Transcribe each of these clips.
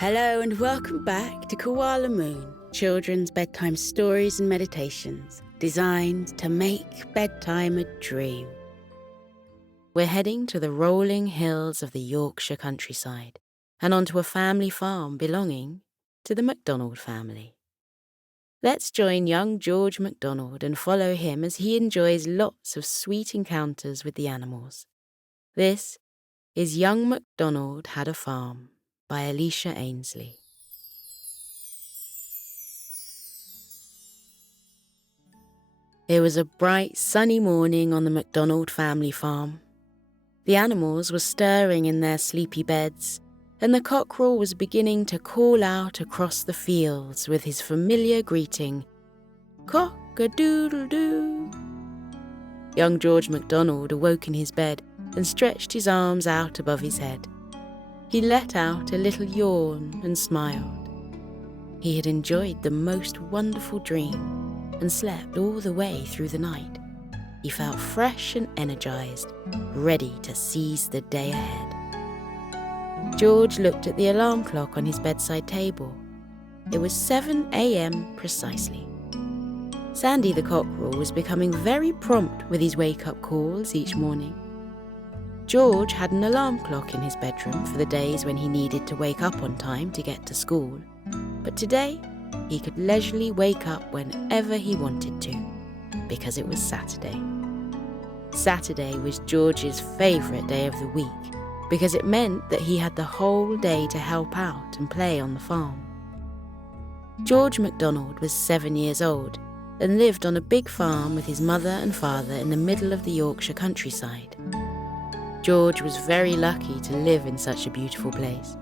Hello and welcome back to Koala Moon, children's bedtime stories and meditations designed to make bedtime a dream. We're heading to the rolling hills of the Yorkshire countryside and onto a family farm belonging to the MacDonald family. Let's join young George MacDonald and follow him as he enjoys lots of sweet encounters with the animals. This is Young MacDonald Had a Farm by Alicia Ainsley. It was a bright, sunny morning on the MacDonald family farm. The animals were stirring in their sleepy beds, and the cockerel was beginning to call out across the fields with his familiar greeting, "Cock-a-doodle-doo." Young George MacDonald awoke in his bed and stretched his arms out above his head. He let out a little yawn and smiled. He had enjoyed the most wonderful dream and slept all the way through the night. He felt fresh and energized, ready to seize the day ahead. George looked at the alarm clock on his bedside table. It was 7 a.m. precisely. Sandy the cockerel was becoming very prompt with his wake-up calls each morning. George had an alarm clock in his bedroom for the days when he needed to wake up on time to get to school, but today he could leisurely wake up whenever he wanted to, because it was Saturday. Saturday was George's favourite day of the week, because it meant that he had the whole day to help out and play on the farm. George MacDonald was 7 years old and lived on a big farm with his mother and father in the middle of the Yorkshire countryside. George was very lucky to live in such a beautiful place.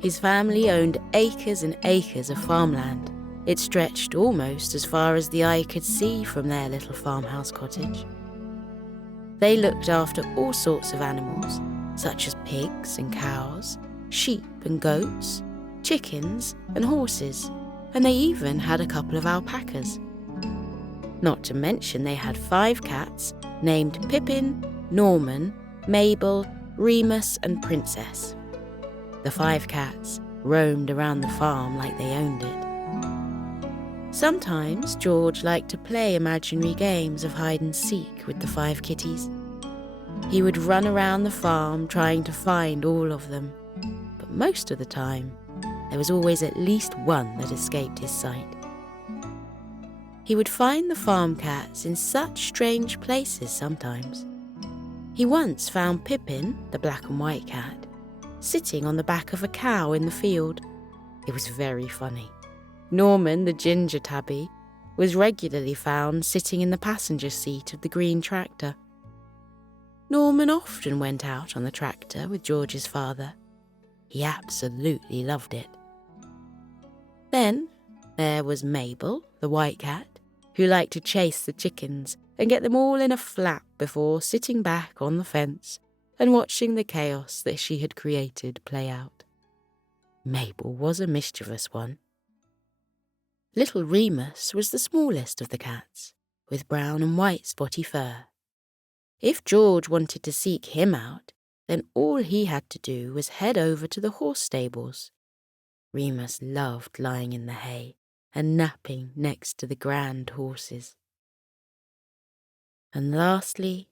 His family owned acres and acres of farmland. It stretched almost as far as the eye could see from their little farmhouse cottage. They looked after all sorts of animals, such as pigs and cows, sheep and goats, chickens and horses, and they even had a couple of alpacas. Not to mention they had 5 cats named Pippin, Norman, Mabel, Remus and Princess. The 5 cats roamed around the farm like they owned it. Sometimes George liked to play imaginary games of hide and seek with the 5 kitties. He would run around the farm trying to find all of them, but most of the time there was always at least one that escaped his sight. He would find the farm cats in such strange places sometimes. He once found Pippin, the black and white cat, sitting on the back of a cow in the field. It was very funny. Norman, the ginger tabby, was regularly found sitting in the passenger seat of the green tractor. Norman often went out on the tractor with George's father. He absolutely loved it. Then there was Mabel, the white cat, who liked to chase the chickens and get them all in a flap before sitting back on the fence and watching the chaos that she had created play out. Mabel was a mischievous one. Little Remus was the smallest of the cats, with brown and white spotty fur. If George wanted to seek him out, then all he had to do was head over to the horse stables. Remus loved lying in the hay and napping next to the grand horses. And lastly,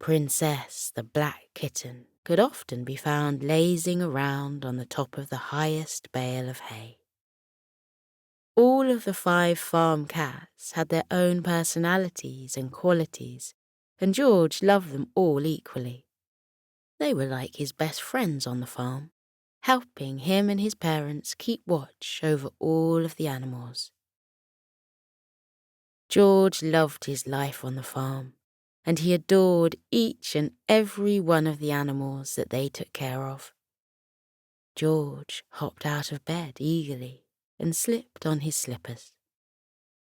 Princess, the black kitten, could often be found lazing around on the top of the highest bale of hay. All of the 5 farm cats had their own personalities and qualities, and George loved them all equally. They were like his best friends on the farm, helping him and his parents keep watch over all of the animals. George loved his life on the farm, and he adored each and every one of the animals that they took care of. George hopped out of bed eagerly and slipped on his slippers.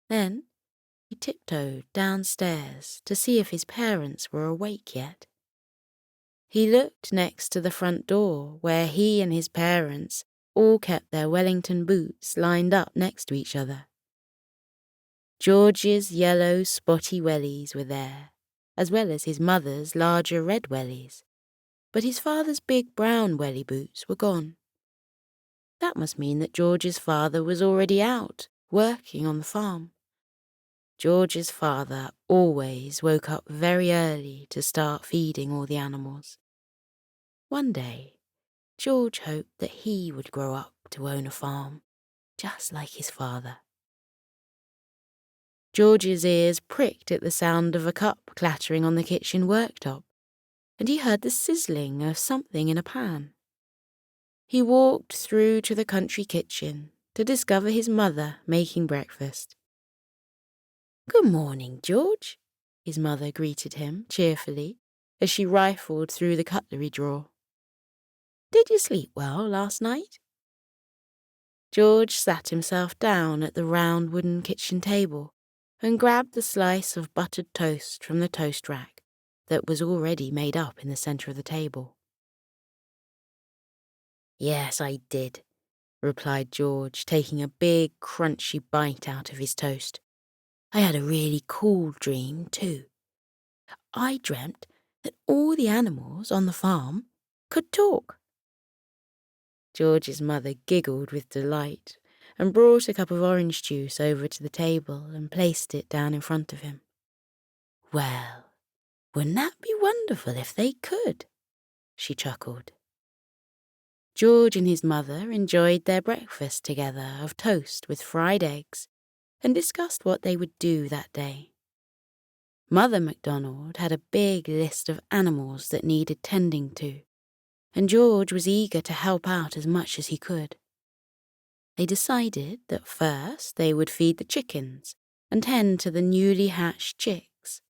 Then he tiptoed downstairs to see if his parents were awake yet. He looked next to the front door where he and his parents all kept their Wellington boots lined up next to each other. George's yellow spotty wellies were there, as well as his mother's larger red wellies, but his father's big brown welly boots were gone. That must mean that George's father was already out, working on the farm. George's father always woke up very early to start feeding all the animals. One day, George hoped that he would grow up to own a farm, just like his father. George's ears pricked at the sound of a cup clattering on the kitchen worktop, and he heard the sizzling of something in a pan. He walked through to the country kitchen to discover his mother making breakfast. "Good morning, George," his mother greeted him cheerfully as she rifled through the cutlery drawer. "Did you sleep well last night?" George sat himself down at the round wooden kitchen table and grabbed the slice of buttered toast from the toast rack that was already made up in the centre of the table. "Yes, I did," replied George, taking a big, crunchy bite out of his toast. "I had a really cool dream, too. I dreamt that all the animals on the farm could talk." George's mother giggled with delight and brought a cup of orange juice over to the table and placed it down in front of him. "Well, wouldn't that be wonderful if they could?" she chuckled. George and his mother enjoyed their breakfast together of toast with fried eggs and discussed what they would do that day. Mother MacDonald had a big list of animals that needed tending to, and George was eager to help out as much as he could. They decided that first they would feed the chickens and tend to the newly hatched chicks.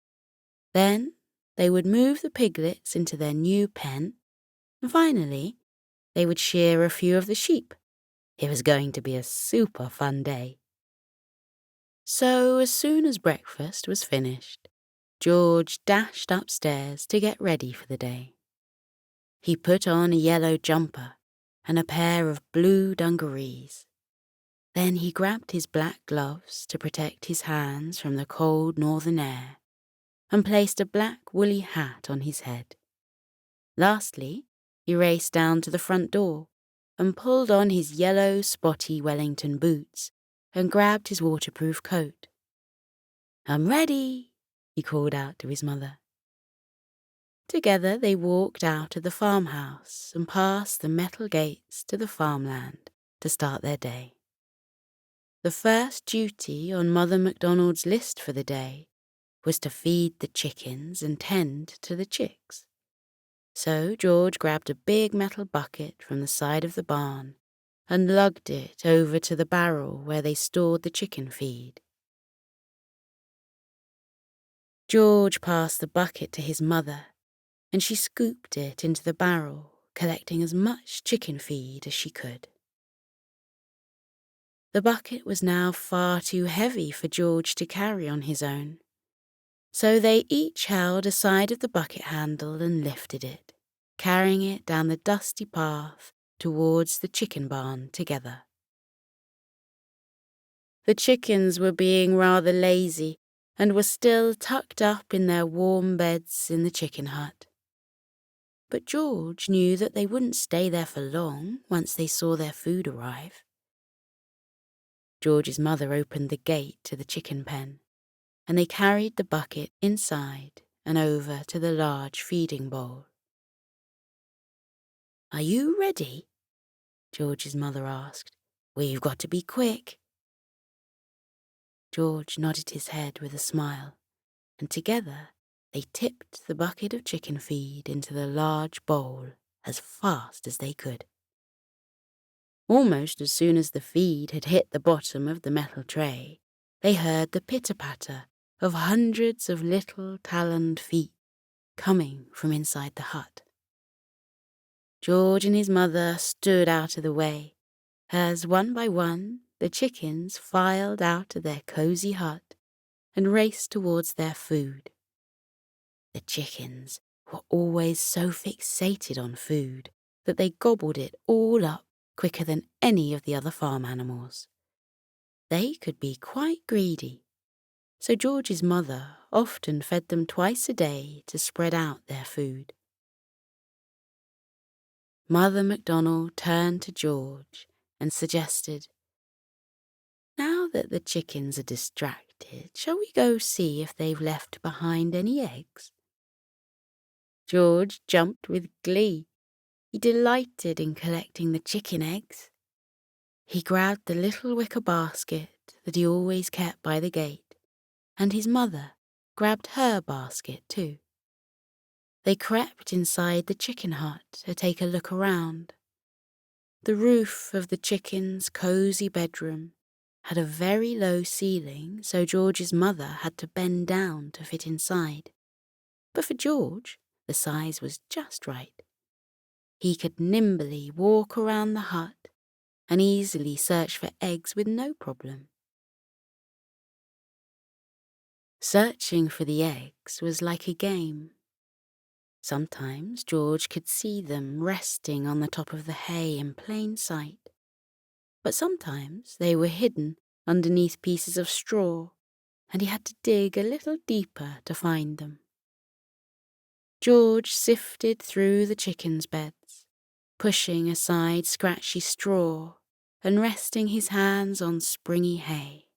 Then they would move the piglets into their new pen, and finally they would shear a few of the sheep. It was going to be a super fun day. So as soon as breakfast was finished, George dashed upstairs to get ready for the day. He put on a yellow jumper and a pair of blue dungarees. Then he grabbed his black gloves to protect his hands from the cold northern air and placed a black woolly hat on his head. Lastly, he raced down to the front door and pulled on his yellow spotty Wellington boots and grabbed his waterproof coat. "I'm ready," he called out to his mother. Together they walked out of the farmhouse and past the metal gates to the farmland to start their day. The first duty on Mother MacDonald's list for the day was to feed the chickens and tend to the chicks. So George grabbed a big metal bucket from the side of the barn and lugged it over to the barrel where they stored the chicken feed. George passed the bucket to his mother, and she scooped it into the barrel, collecting as much chicken feed as she could. The bucket was now far too heavy for George to carry on his own, so they each held a side of the bucket handle and lifted it, carrying it down the dusty path towards the chicken barn together. The chickens were being rather lazy and were still tucked up in their warm beds in the chicken hut. But George knew that they wouldn't stay there for long once they saw their food arrive. George's mother opened the gate to the chicken pen, and they carried the bucket inside and over to the large feeding bowl. "Are you ready?" George's mother asked. "We've got to be quick." George nodded his head with a smile, and together they tipped the bucket of chicken feed into the large bowl as fast as they could. Almost as soon as the feed had hit the bottom of the metal tray, they heard the pitter-patter of hundreds of little taloned feet coming from inside the hut. George and his mother stood out of the way as, one by one, the chickens filed out of their cosy hut and raced towards their food. The chickens were always so fixated on food that they gobbled it all up quicker than any of the other farm animals. They could be quite greedy, so George's mother often fed them twice a day to spread out their food. Mother MacDonald turned to George and suggested, "Now that the chickens are distracted, shall we go see if they've left behind any eggs?" George jumped with glee. He delighted in collecting the chicken eggs. He grabbed the little wicker basket that he always kept by the gate, and his mother grabbed her basket too. They crept inside the chicken hut to take a look around. The roof of the chickens' cosy bedroom had a very low ceiling, so George's mother had to bend down to fit inside. But for George, the size was just right. He could nimbly walk around the hut and easily search for eggs with no problem. Searching for the eggs was like a game. Sometimes George could see them resting on the top of the hay in plain sight, but sometimes they were hidden underneath pieces of straw, and he had to dig a little deeper to find them. George sifted through the chickens' beds, pushing aside scratchy straw and resting his hands on springy hay.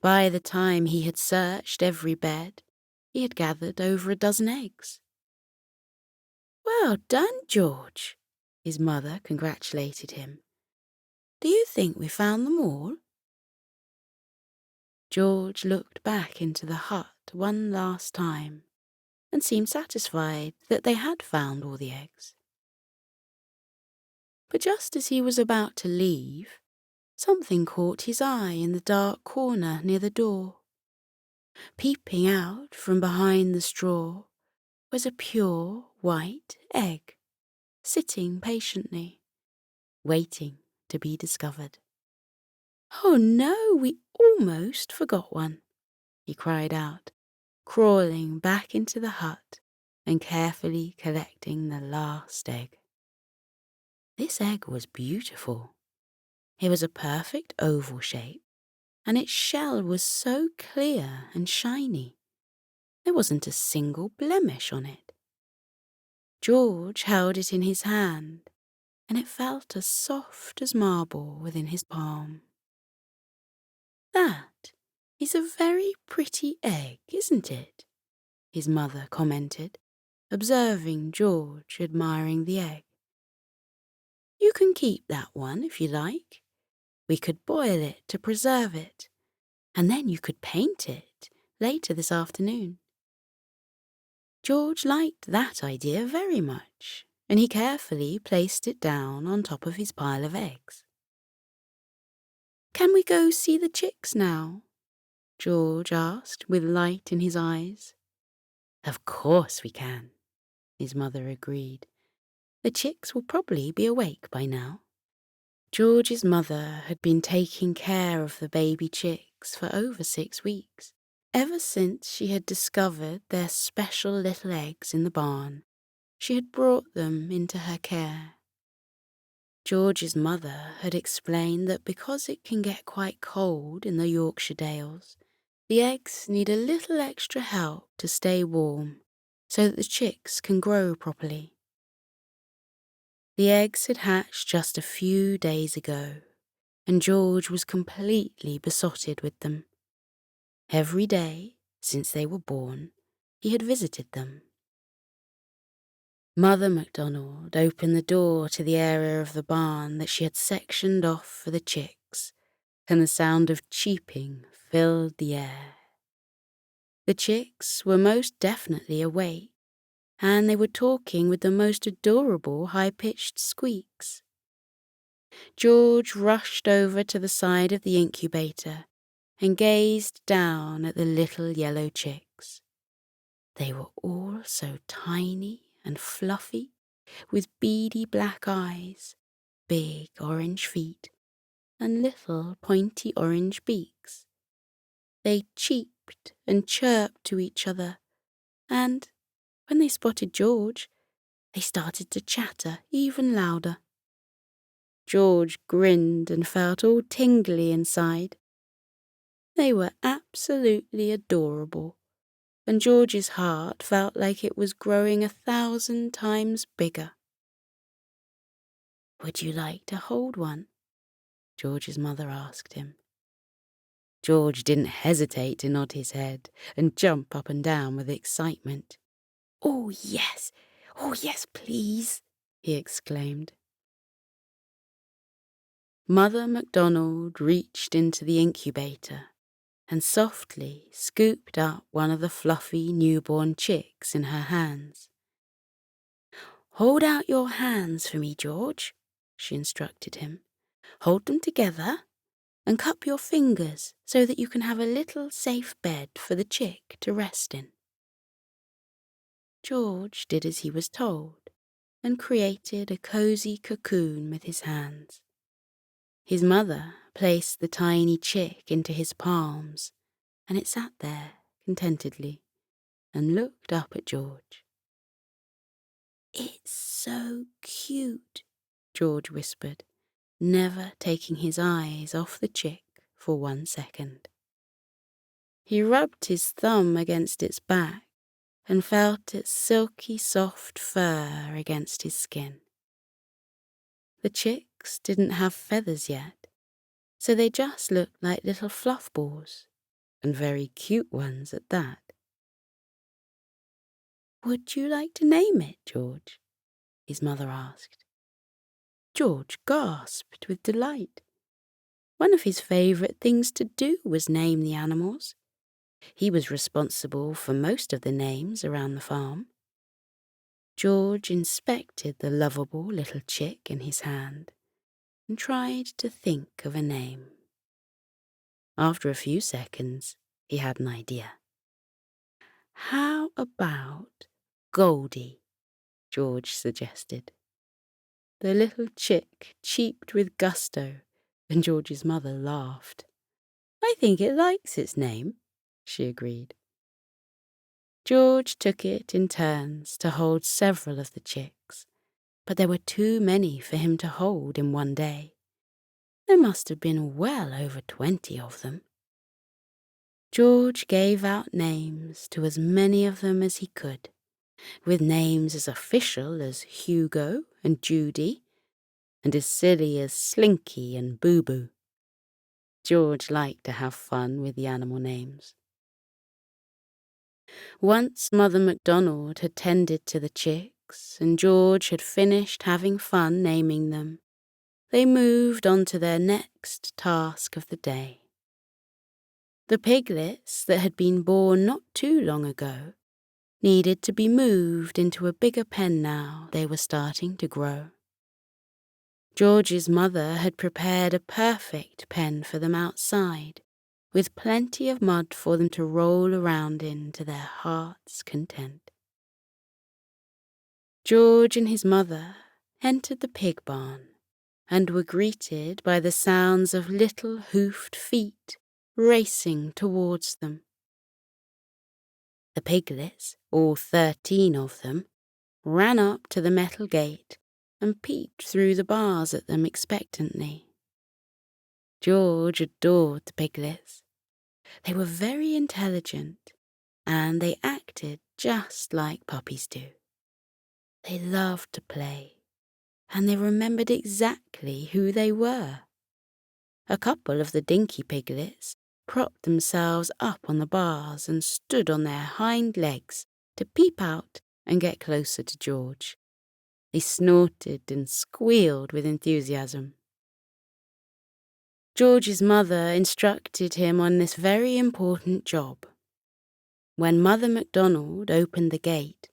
By the time he had searched every bed, he had gathered over a dozen eggs. "Well done, George," his mother congratulated him. "Do you think we found them all?" George looked back into the hut one last time and seemed satisfied that they had found all the eggs. But just as he was about to leave, something caught his eye in the dark corner near the door. Peeping out from behind the straw was a pure white egg, sitting patiently, waiting to be discovered. "Oh no, we almost forgot one," he cried out, crawling back into the hut and carefully collecting the last egg. This egg was beautiful. It was a perfect oval shape, and its shell was so clear and shiny. There wasn't a single blemish on it. George held it in his hand, and it felt as soft as marble within his palm. "That is a very pretty egg, isn't it?" his mother commented, observing George admiring the egg. "You can keep that one if you like. We could boil it to preserve it, and then you could paint it later this afternoon." George liked that idea very much, and he carefully placed it down on top of his pile of eggs. "Can we go see the chicks now?" George asked with light in his eyes. "Of course we can," his mother agreed. "The chicks will probably be awake by now." George's mother had been taking care of the baby chicks for over 6 weeks. Ever since she had discovered their special little eggs in the barn, she had brought them into her care. George's mother had explained that because it can get quite cold in the Yorkshire dales, the eggs need a little extra help to stay warm so that the chicks can grow properly. The eggs had hatched just a few days ago, and George was completely besotted with them. Every day, since they were born, he had visited them. Mother MacDonald opened the door to the area of the barn that she had sectioned off for the chicks, and the sound of cheeping filled the air. The chicks were most definitely awake, and they were talking with the most adorable high-pitched squeaks. George rushed over to the side of the incubator and gazed down at the little yellow chicks. They were all so tiny and fluffy, with beady black eyes, big orange feet, and little pointy orange beaks. They cheeped and chirped to each other, and, when they spotted George, they started to chatter even louder. George grinned and felt all tingly inside. They were absolutely adorable, and George's heart felt like it was growing 1,000 times bigger. "Would you like to hold one?" George's mother asked him. George didn't hesitate to nod his head and jump up and down with excitement. Oh, yes, please, he exclaimed. Mother MacDonald reached into the incubator and softly scooped up one of the fluffy newborn chicks in her hands. Hold out your hands for me, George, she instructed him. Hold them together and cup your fingers so that you can have a little safe bed for the chick to rest in. George did as he was told and created a cosy cocoon with his hands. His mother placed the tiny chick into his palms, and it sat there contentedly and looked up at George. It's so cute, George whispered, never taking his eyes off the chick for 1 second. He rubbed his thumb against its back and felt its silky soft fur against his skin. The chicks didn't have feathers yet, so they just looked like little fluff balls, and very cute ones at that. Would you like to name it, George? His mother asked. George gasped with delight. One of his favourite things to do was name the animals. He was responsible for most of the names around the farm. George inspected the lovable little chick in his hand and tried to think of a name. After a few seconds, he had an idea. How about Goldie? George suggested. The little chick cheeped with gusto, and George's mother laughed. I think it likes its name, she agreed. George took it in turns to hold several of the chicks, but there were too many for him to hold in one day. There must have been well over 20 of them. George gave out names to as many of them as he could, with names as official as Hugo and Judy, and as silly as Slinky and Boo Boo. George liked to have fun with the animal names. Once Mother MacDonald had tended to the chicks and George had finished having fun naming them, they moved on to their next task of the day. The piglets that had been born not too long ago needed to be moved into a bigger pen now they were starting to grow. George's mother had prepared a perfect pen for them outside, with plenty of mud for them to roll around in to their heart's content. George and his mother entered the pig barn and were greeted by the sounds of little hoofed feet racing towards them. The piglets, all 13 of them, ran up to the metal gate and peeped through the bars at them expectantly. George adored the piglets. They were very intelligent, and they acted just like puppies do. They loved to play, and they remembered exactly who they were. A couple of the dinky piglets propped themselves up on the bars and stood on their hind legs to peep out and get closer to George. They snorted and squealed with enthusiasm. George's mother instructed him on this very important job. When Mother MacDonald opened the gate,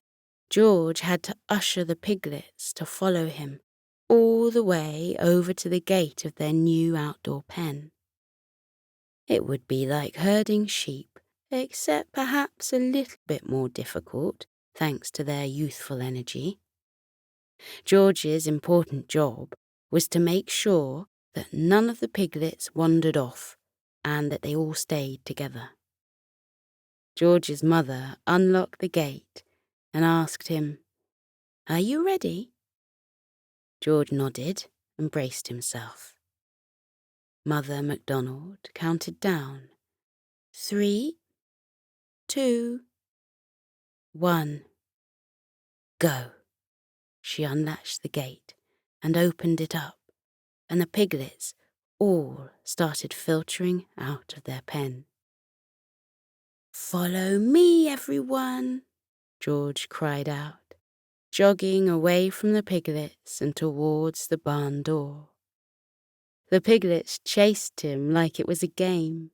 George had to usher the piglets to follow him all the way over to the gate of their new outdoor pen. It would be like herding sheep, except perhaps a little bit more difficult, thanks to their youthful energy. George's important job was to make sure that none of the piglets wandered off and that they all stayed together. George's mother unlocked the gate and asked him, Are you ready? George nodded and braced himself. Mother MacDonald counted down. 3, 2, 1. Go. She unlatched the gate and opened it up, and the piglets, all started filtering out of their pen. "Follow me, everyone," George cried out, jogging away from the piglets and towards the barn door. The piglets chased him like it was a game.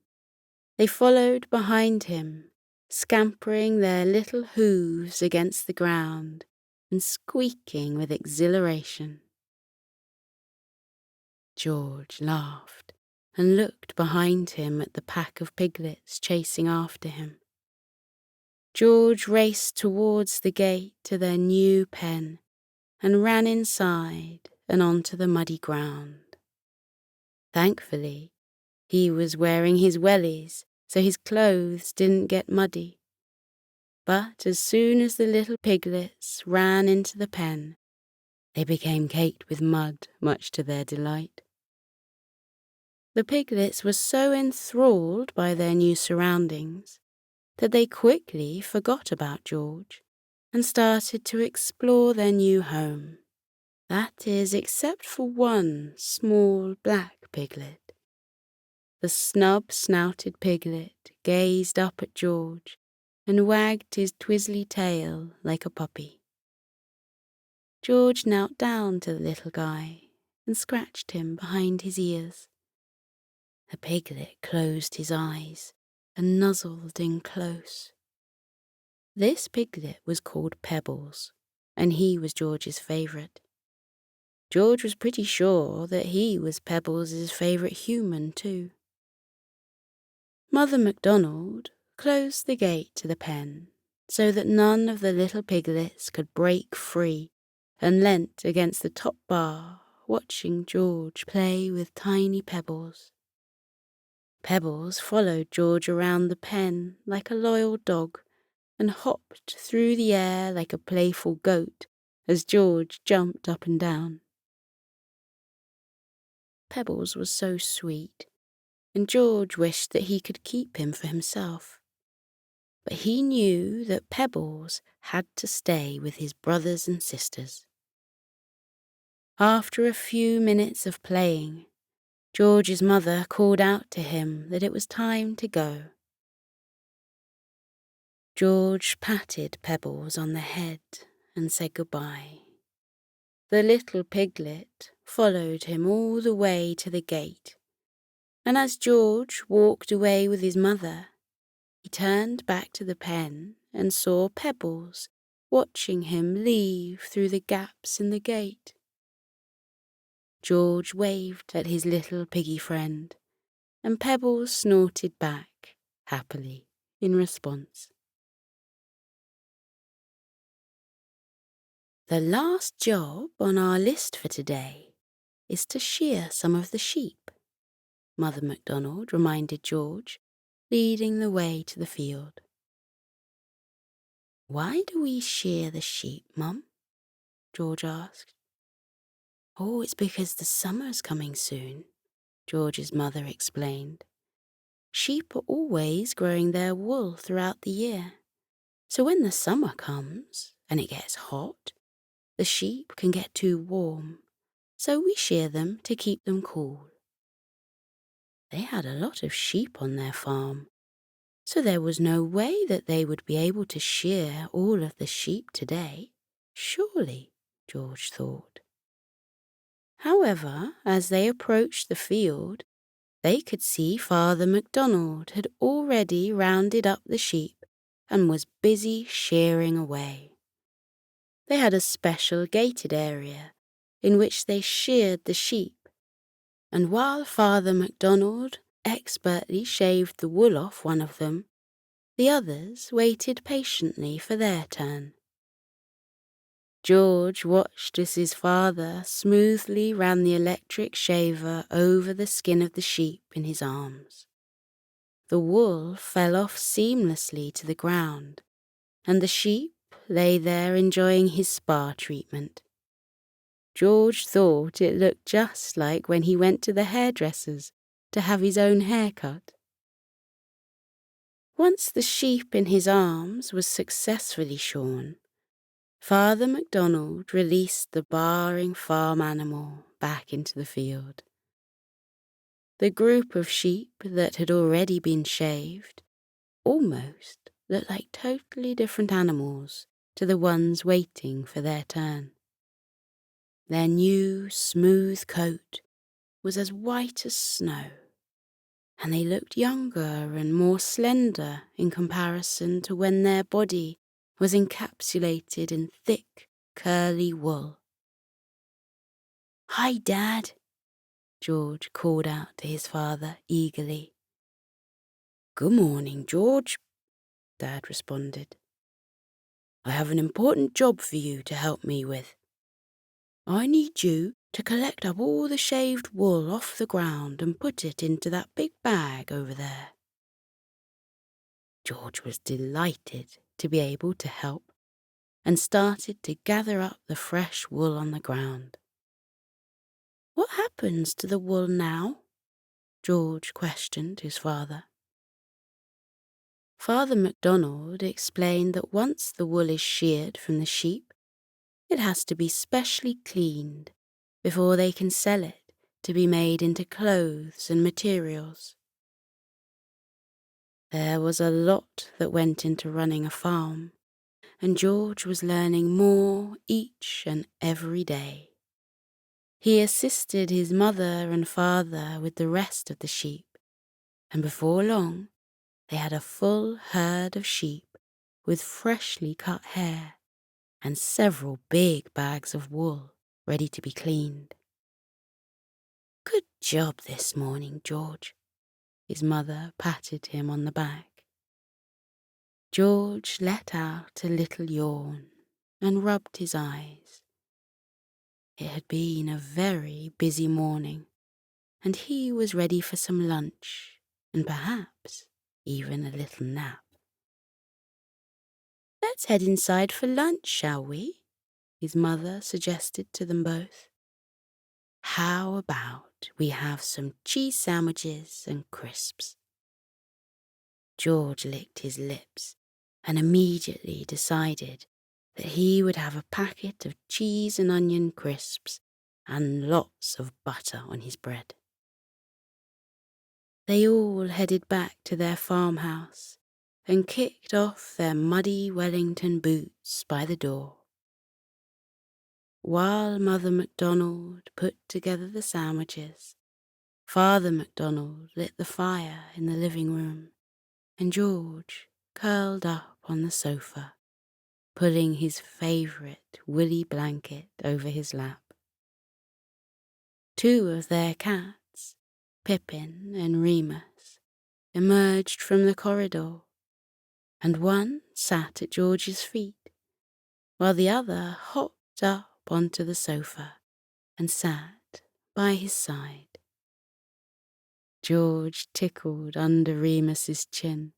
They followed behind him, scampering their little hooves against the ground and squeaking with exhilaration. George laughed and looked behind him at the pack of piglets chasing after him. George raced towards the gate to their new pen and ran inside and onto the muddy ground. Thankfully, he was wearing his wellies, so his clothes didn't get muddy. But as soon as the little piglets ran into the pen, they became caked with mud, much to their delight. The piglets were so enthralled by their new surroundings that they quickly forgot about George and started to explore their new home. That is, except for one small black piglet. The snub-snouted piglet gazed up at George and wagged his twizzly tail like a puppy. George knelt down to the little guy and scratched him behind his ears. The piglet closed his eyes and nuzzled in close. This piglet was called Pebbles, and he was George's favourite. George was pretty sure that he was Pebbles' favourite human too. Mother MacDonald closed the gate to the pen so that none of the little piglets could break free, and leant against the top bar watching George play with tiny Pebbles. Pebbles followed George around the pen like a loyal dog and hopped through the air like a playful goat as George jumped up and down. Pebbles was so sweet, and George wished that he could keep him for himself. But he knew that Pebbles had to stay with his brothers and sisters. After a few minutes of playing, George's mother called out to him that it was time to go. George patted Pebbles on the head and said goodbye. The little piglet followed him all the way to the gate, and as George walked away with his mother, he turned back to the pen and saw Pebbles watching him leave through the gaps in the gate. George waved at his little piggy friend, and Pebbles snorted back happily in response. The last job on our list for today is to shear some of the sheep, Mother MacDonald reminded George, leading the way to the field. "Why do we shear the sheep, Mum?" George asked. "Oh, it's because the summer's coming soon," George's mother explained. "Sheep are always growing their wool throughout the year, so when the summer comes and it gets hot, the sheep can get too warm, so we shear them to keep them cool." They had a lot of sheep on their farm, so there was no way that they would be able to shear all of the sheep today, surely, George thought. However, as they approached the field, they could see Father MacDonald had already rounded up the sheep and was busy shearing away. They had a special gated area in which they sheared the sheep, and while Father MacDonald expertly shaved the wool off one of them, the others waited patiently for their turn. George watched as his father smoothly ran the electric shaver over the skin of the sheep in his arms. The wool fell off seamlessly to the ground, and the sheep lay there enjoying his spa treatment. George thought it looked just like when he went to the hairdresser's to have his own hair cut. Once the sheep in his arms was successfully shorn, Father MacDonald released the barring farm animal back into the field. The group of sheep that had already been shaved almost looked like totally different animals to the ones waiting for their turn. Their new, smooth coat was as white as snow, and they looked younger and more slender in comparison to when their body was encapsulated in thick, curly wool. "Hi, Dad," George called out to his father eagerly. "Good morning, George," Dad responded. "I have an important job for you to help me with. I need you to collect up all the shaved wool off the ground and put it into that big bag over there." George was delighted to be able to help and started to gather up the fresh wool on the ground. "What happens to the wool now?" George questioned his father. Father MacDonald explained that once the wool is sheared from the sheep, it has to be specially cleaned before they can sell it to be made into clothes and materials. There was a lot that went into running a farm, and George was learning more each and every day. He assisted his mother and father with the rest of the sheep, and before long they had a full herd of sheep with freshly cut hair and several big bags of wool ready to be cleaned. "Good job this morning, George," his mother patted him on the back. George let out a little yawn and rubbed his eyes. It had been a very busy morning, and he was ready for some lunch and perhaps even a little nap. "Let's head inside for lunch, shall we?" his mother suggested to them both. "How about we have some cheese sandwiches and crisps?" George licked his lips and immediately decided that he would have a packet of cheese and onion crisps and lots of butter on his bread. They all headed back to their farmhouse and kicked off their muddy Wellington boots by the door. While Mother MacDonald put together the sandwiches, Father MacDonald lit the fire in the living room, and George curled up on the sofa, pulling his favourite woolly blanket over his lap. Two of their cats, Pippin and Remus, emerged from the corridor, and one sat at George's feet, while the other hopped up onto the sofa and sat by his side. George tickled under Remus's chin,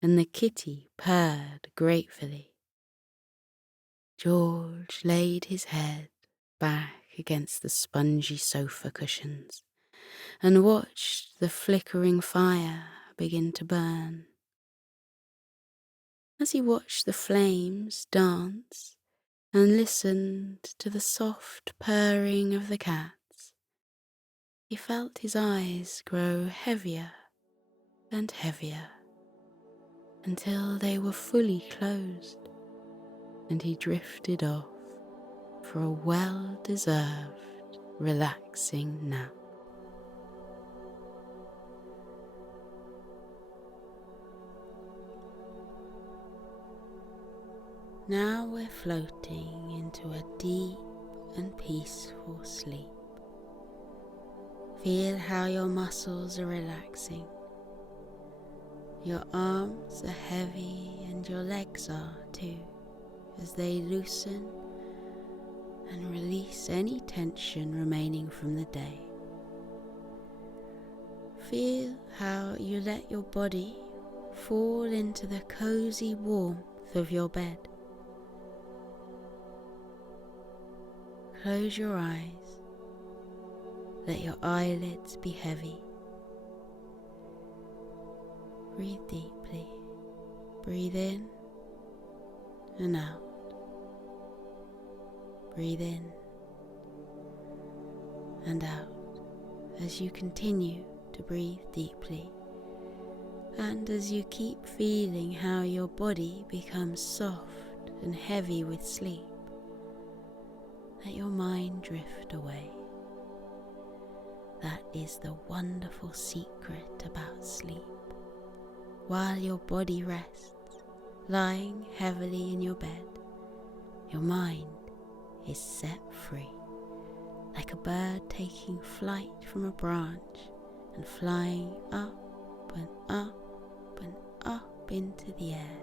and the kitty purred gratefully. George laid his head back against the spongy sofa cushions and watched the flickering fire begin to burn. As he watched the flames dance and listened to the soft purring of the cats, he felt his eyes grow heavier and heavier until they were fully closed, and he drifted off for a well-deserved, relaxing nap. Now we're floating into a deep and peaceful sleep. Feel how your muscles are relaxing. Your arms are heavy and your legs are too, as they loosen and release any tension remaining from the day. Feel how you let your body fall into the cozy warmth of your bed. Close your eyes. Let your eyelids be heavy. Breathe deeply. Breathe in and out. Breathe in and out as you continue to breathe deeply, and as you keep feeling how your body becomes soft and heavy with sleep, let your mind drift away. That is the wonderful secret about sleep. While your body rests, lying heavily in your bed, your mind is set free, like a bird taking flight from a branch and flying up and up and up into the air.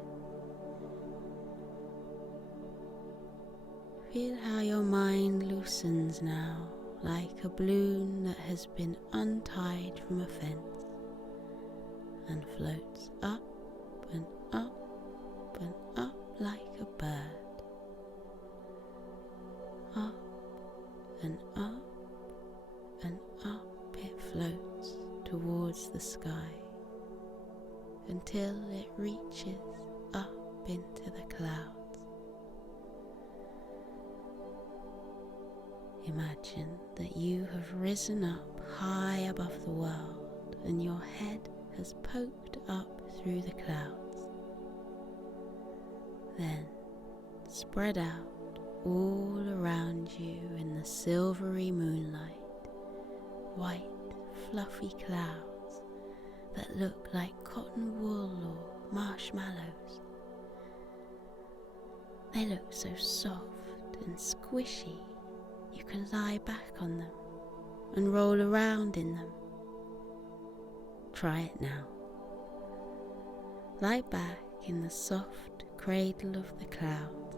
Feel how your mind loosens now, like a balloon that has been untied from a fence, and floats up and up and up like a bird. Up and up and up it floats towards the sky until it reaches up into the clouds. Imagine that you have risen up high above the world and your head has poked up through the clouds. Then spread out all around you in the silvery moonlight, white fluffy clouds that look like cotton wool or marshmallows. They look so soft and squishy you can lie back on them and roll around in them. Try it now. Lie back in the soft cradle of the clouds.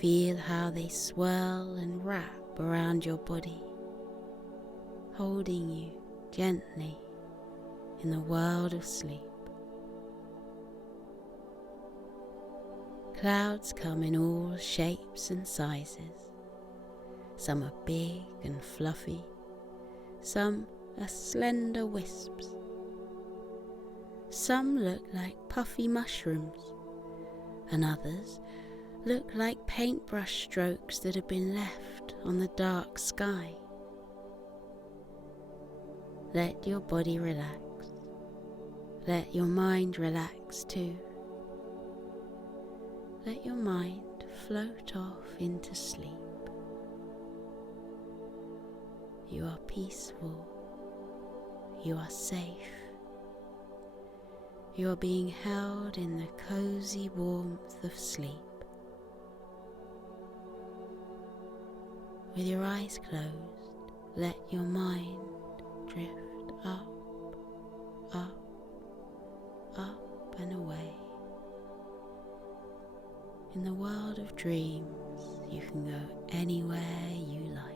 Feel how they swirl and wrap around your body, holding you gently in the world of sleep. Clouds come in all shapes and sizes. Some are big and fluffy, some are slender wisps. Some look like puffy mushrooms, and others look like paintbrush strokes that have been left on the dark sky. Let your body relax. Let your mind relax too. Let your mind float off into sleep. You are peaceful. You are safe. You are being held in the cozy warmth of sleep. With your eyes closed, let your mind drift up, up, up and away. In the world of dreams, you can go anywhere you like.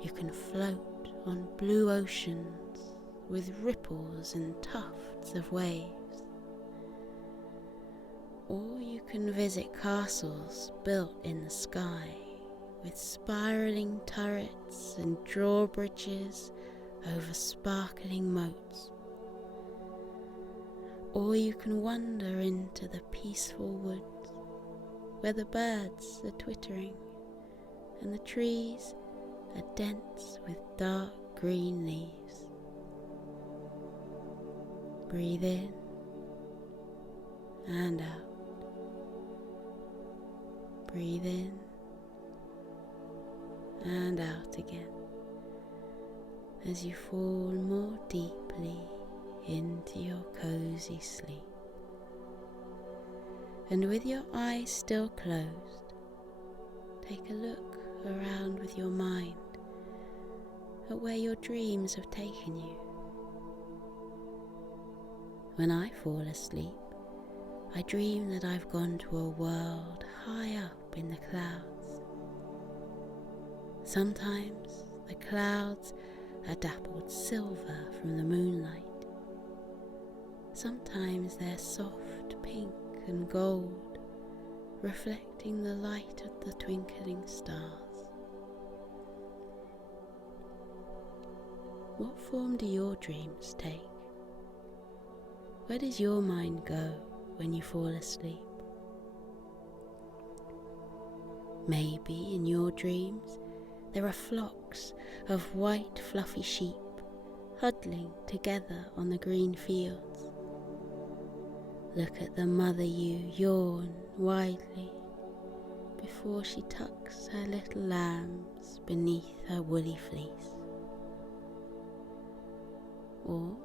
You can float on blue oceans with ripples and tufts of waves. Or you can visit castles built in the sky with spiraling turrets and drawbridges over sparkling moats. Or you can wander into the peaceful woods where the birds are twittering and the trees are dense with dark green leaves. Breathe in and out. Breathe in and out again as you fall more deeply into your cozy sleep. And with your eyes still closed, take a look around with your mind at where your dreams have taken you. When I fall asleep, I dream that I've gone to a world high up in the clouds. Sometimes the clouds are dappled silver from the moonlight. Sometimes they're soft pink and gold, reflecting the light of the twinkling stars. What form do your dreams take? Where does your mind go when you fall asleep? Maybe in your dreams there are flocks flocks of white fluffy sheep huddling together on the green fields. Look at the mother ewe yawn widely before she tucks her little lambs beneath her woolly fleece. Or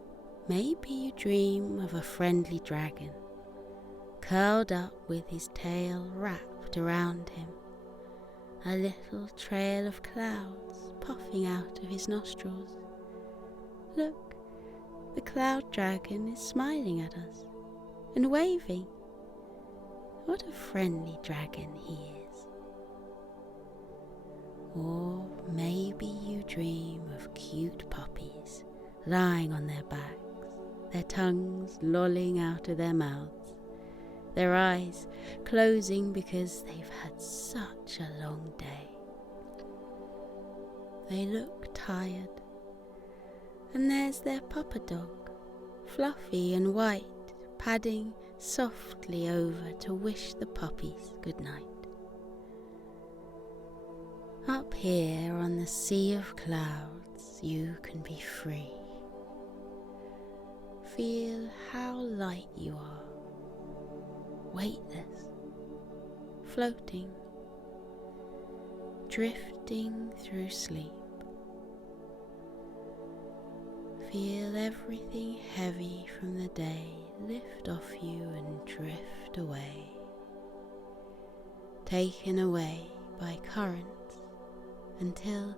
maybe you dream of a friendly dragon, curled up with his tail wrapped around him, a little trail of clouds puffing out of his nostrils. Look, the cloud dragon is smiling at us and waving. What a friendly dragon he is. Or maybe you dream of cute puppies lying on their backs, their tongues lolling out of their mouths, their eyes closing because they've had such a long day. They look tired, and there's their papa dog, fluffy and white, padding softly over to wish the puppies good night. Up here on the sea of clouds, you can be free. Feel how light you are, weightless, floating, drifting through sleep. Feel everything heavy from the day lift off you and drift away, taken away by currents until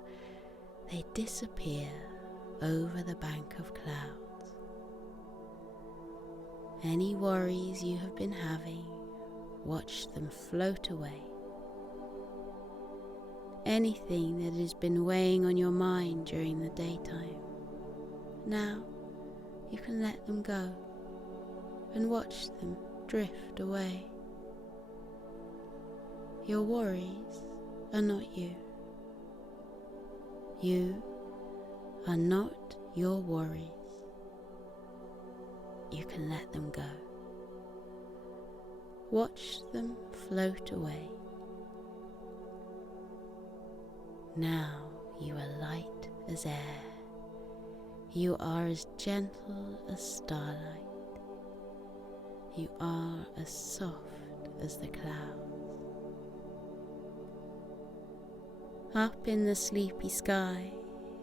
they disappear over the bank of clouds. Any worries you have been having, watch them float away. Anything that has been weighing on your mind during the daytime, now you can let them go and watch them drift away. Your worries are not you. You are not your worries. You can let them go. Watch them float away. Now you are light as air. You are as gentle as starlight. You are as soft as the clouds. Up in the sleepy sky,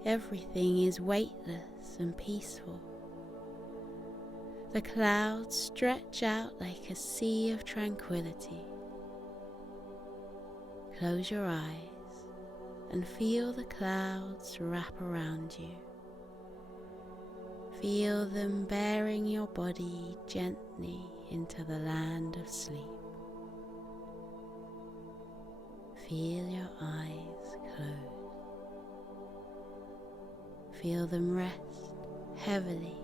everything is weightless and peaceful. The clouds stretch out like a sea of tranquility. Close your eyes and feel the clouds wrap around you. Feel them bearing your body gently into the land of sleep. Feel your eyes close. Feel them rest heavily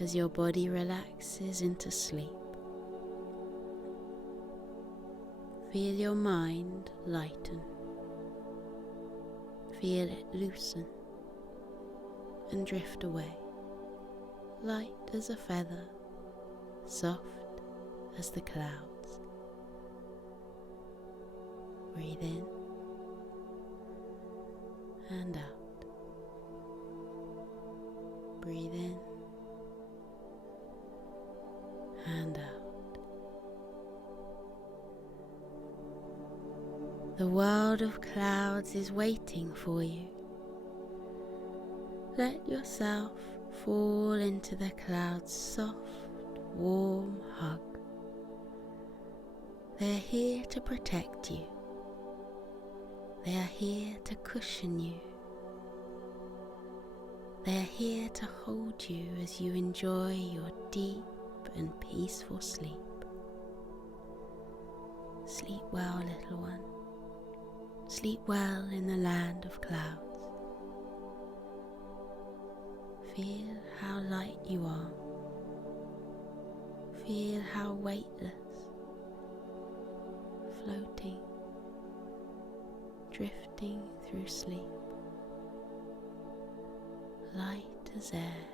as your body relaxes into sleep. Feel your mind lighten. Feel it loosen and drift away, light as a feather, soft as the clouds. Breathe in and out. Breathe in and out. The world of clouds is waiting for you. Let yourself fall into the clouds' soft, warm hug. They are here to protect you. They are here to cushion you. They are here to hold you as you enjoy your deep and peaceful sleep. Sleep well, little one. Sleep well in the land of clouds. Feel how light you are. Feel how weightless, floating, drifting through sleep. Light as air,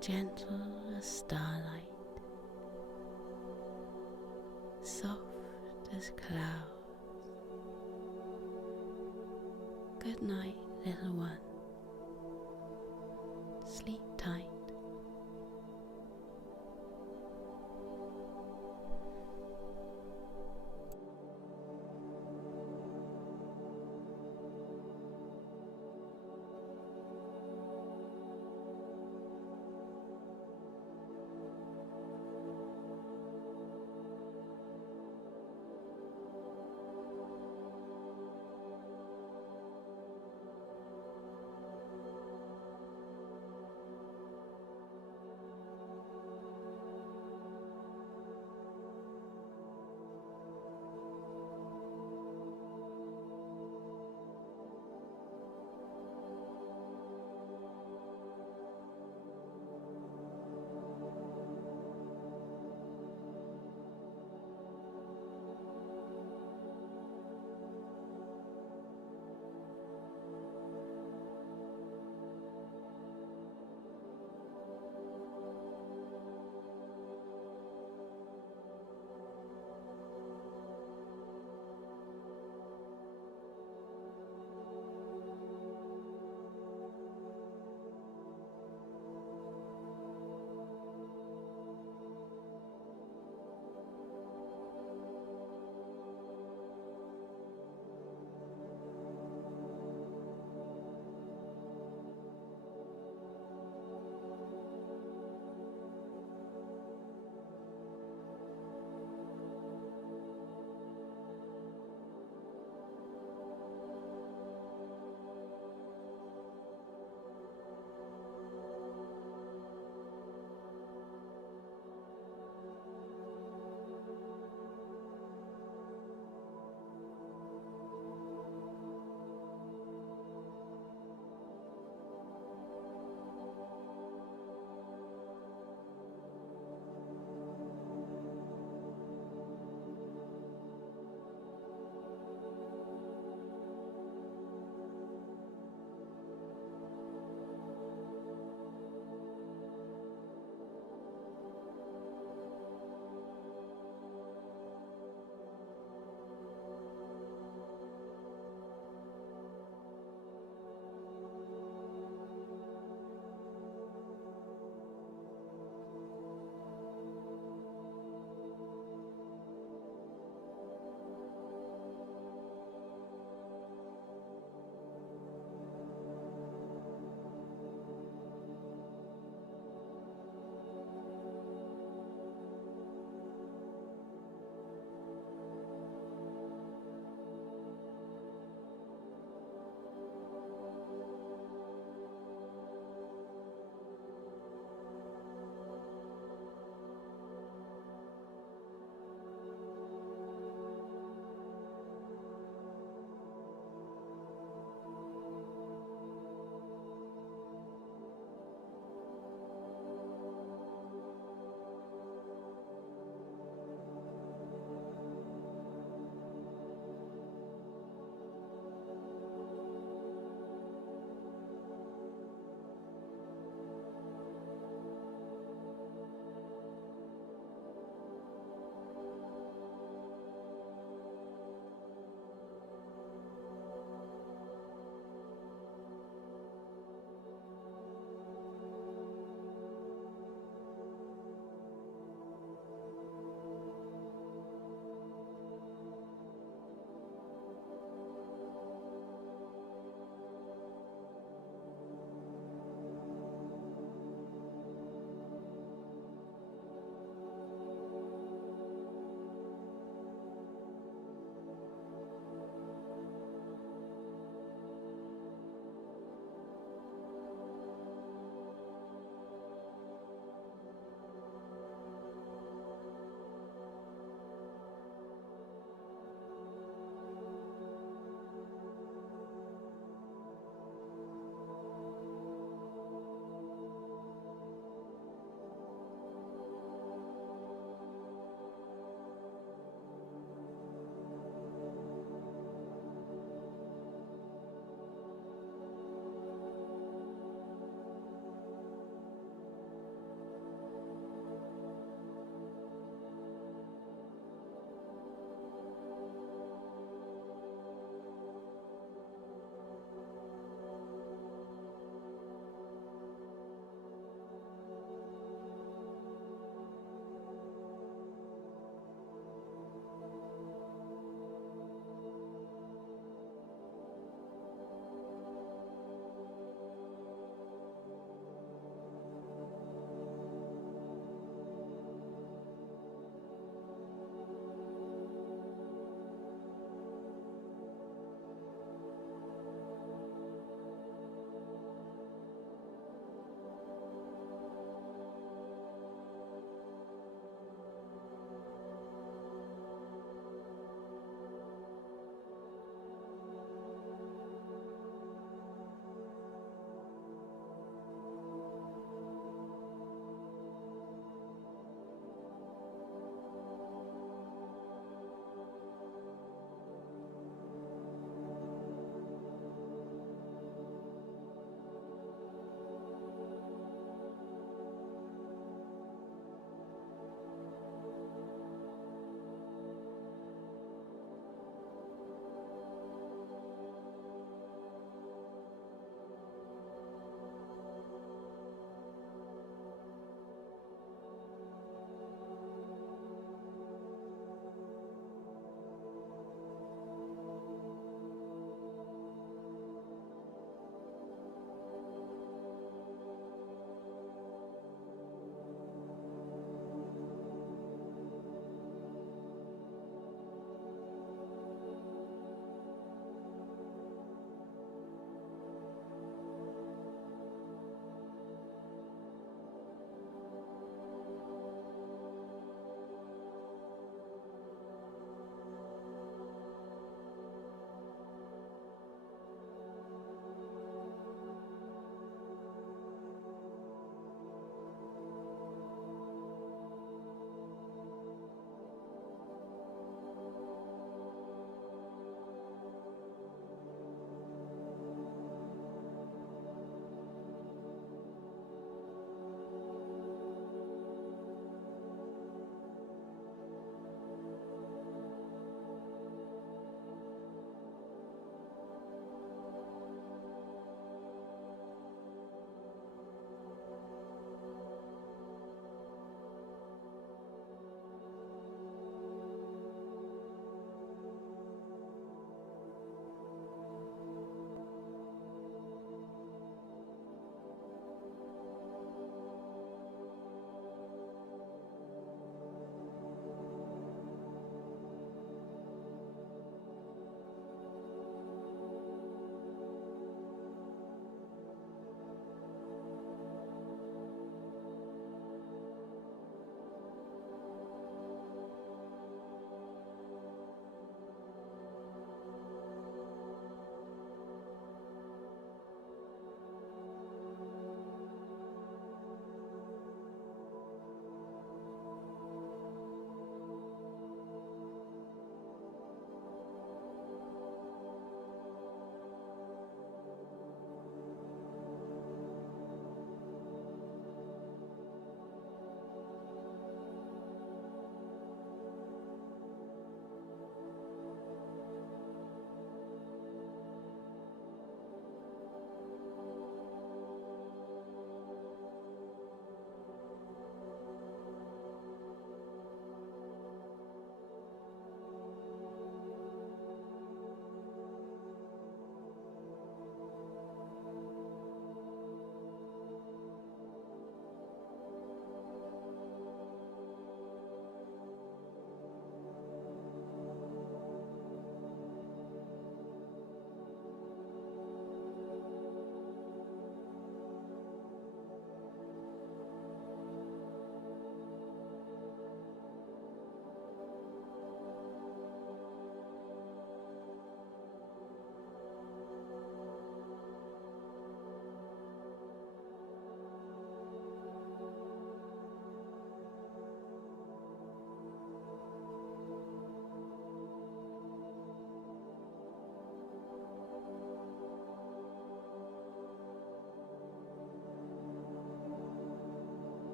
gentle as starlight, soft as clouds. Good night, little one. Sleep tight.